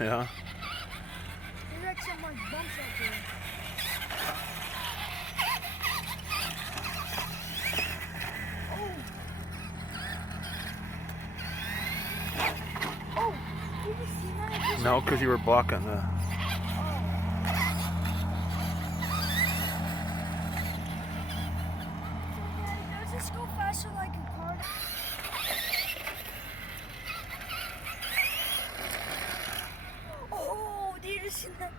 Yeah. There's like some like bumps out there. Oh, did you see that? It just No, like because that. you were blocking the. Does this go faster like a car? Oh, did you see that?